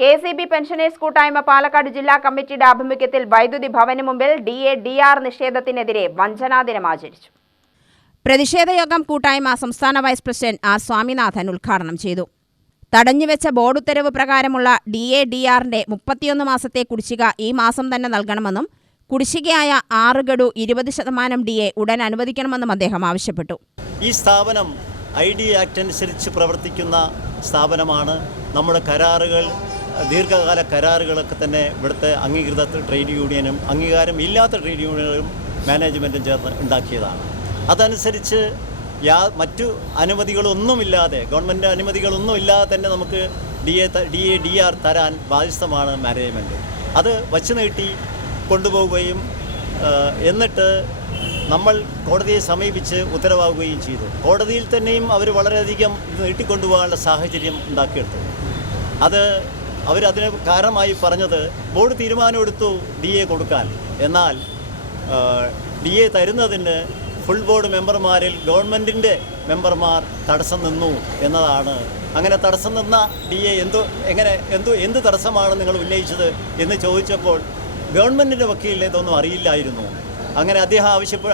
K C B pensioners കൂട്ടായ്മ പാലക്കാട് ജില്ലാ കമ്മിറ്റിയുടെ ആഭിമുഖ്യത്തിൽ വൈദ്യുതി ഭവന് മുമ്പിൽ ഡി എ ഡി ആർ നിഷേധത്തിനെതിരെ വഞ്ചനാദിനം ആചരിച്ചു. ആചരിച്ചു പ്രതിഷേധയോഗം കൂട്ടായ്മ സംസ്ഥാന വൈസ് പ്രസിഡന്റ് ആർ സ്വാമിനാഥൻ ഉദ്ഘാടനം ചെയ്തു. തടഞ്ഞുവെച്ച ബോർഡ് ഉത്തരവ് പ്രകാരമുള്ള ഡി എ ഡി ആറിന്റെ മുപ്പത്തിയൊന്ന് മാസത്തെ കുടിശ്ശിക ഈ മാസം തന്നെ നൽകണമെന്നും കുടിശ്ശികയായ ആറ് ഗഡു ഇരുപത് ശതമാനം ഡി എ ഉടൻ അനുവദിക്കണമെന്നും അദ്ദേഹം ആവശ്യപ്പെട്ടു. ഈ സ്ഥാപനം ഐ ഡി ആക്ട് അനുസരിച്ച് പ്രവർത്തിക്കുന്ന സ്ഥാപനമാണ്. നമ്മുടെ കരാറുകൾ ദീർഘകാല കരാറുകളൊക്കെ തന്നെ ഇവിടുത്തെ അംഗീകൃത ട്രേഡ് യൂണിയനും അംഗീകാരം ഇല്ലാത്ത ട്രേഡ് യൂണിയനുകളും മാനേജ്മെന്റും ചേർന്ന് ഉണ്ടാക്കിയതാണ്. അതനുസരിച്ച് യാ മറ്റു അനുമതികളൊന്നുമില്ലാതെ ഗവൺമെന്റ് അനുമതികളൊന്നുമില്ലാതെ തന്നെ നമുക്ക് D A D A D R തരാൻ ബാധ്യസ്ഥമാണ് മാനേജ്മെന്റ് അത് വച്ചു നീട്ടി കൊണ്ടുപോവുകയും എന്നിട്ട് നമ്മൾ കോടതിയെ സമീപിച്ച് ഉത്തരവാകുകയും ചെയ്തു. കോടതിയിൽ തന്നെയും അവർ വളരെയധികം ഇത് നീട്ടിക്കൊണ്ടുപോകാനുള്ള സാഹചര്യം ഉണ്ടാക്കിയെടുത്തു. അത് അവരതിന് കാരണമായി പറഞ്ഞത് ബോർഡ് തീരുമാനമെടുത്തു ഡി എ കൊടുക്കാൻ. എന്നാൽ ഡി എ തരുന്നതിന് ഫുൾ ബോർഡ് മെമ്പർമാരിൽ ഗവൺമെന്റിന്റെ മെമ്പർമാർ തടസ്സം നിന്നു എന്നതാണ്. അങ്ങനെ തടസ്സം നിന്ന ഡി എ എന്തോ എങ്ങനെ എന്തോ എന്ത് തടസ്സമാണ് നിങ്ങൾ ഉന്നയിച്ചത് എന്ന് ചോദിച്ചപ്പോൾ ഗവൺമെന്റിന്റെ വക്കീലിനെ ഇതൊന്നും അറിയില്ലായിരുന്നു. അങ്ങനെ അദ്ദേഹം ആവശ്യപ്പെ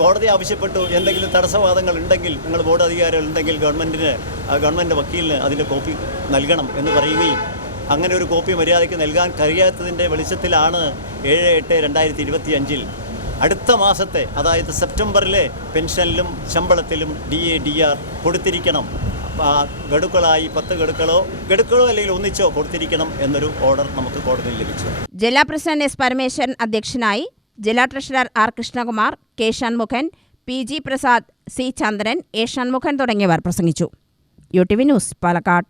കോടതി ആവശ്യപ്പെട്ടു. എന്തെങ്കിലും തടസ്സവാദങ്ങൾ ഉണ്ടെങ്കിൽ നിങ്ങൾ ബോർഡ് അധികാരികൾ ഉണ്ടെങ്കിൽ ഗവൺമെന്റിന് ഗവൺമെന്റ് വക്കീലിന് അതിന്റെ കോപ്പി നൽകണം എന്ന് പറയുകയും അങ്ങനെ ഒരു കോപ്പി മര്യാദയ്ക്ക് നൽകാൻ കഴിയാത്തതിന്റെ വെളിച്ചത്തിലാണ് ഏഴ് എട്ട് രണ്ടായിരത്തി ഇരുപത്തി അഞ്ചിൽ അടുത്ത മാസത്തെ അതായത് സെപ്റ്റംബറിലെ പെൻഷനിലും ശമ്പളത്തിലും ഡി എ ഡി ആർ കൊടുത്തിരിക്കണം. ഗഡുക്കളായി പത്ത് ഗഡുക്കളോ ഗഡുക്കളോ അല്ലെങ്കിൽ ഒന്നിച്ചോ കൊടുത്തിരിക്കണം എന്നൊരു ഓർഡർ നമുക്ക് കോടതിയിൽ ലഭിച്ചു. ജില്ലാ പ്രസിഡന്റ് എസ് പരമേശ്വരൻ അധ്യക്ഷനായി ജില്ലാ treasurer R Krishnakumar K Shanmughan P G Prasad C Chandran A Shanmughan തുടങ്ങിയവർ പ്രസംഗിച്ചു. U T V news Palakkad.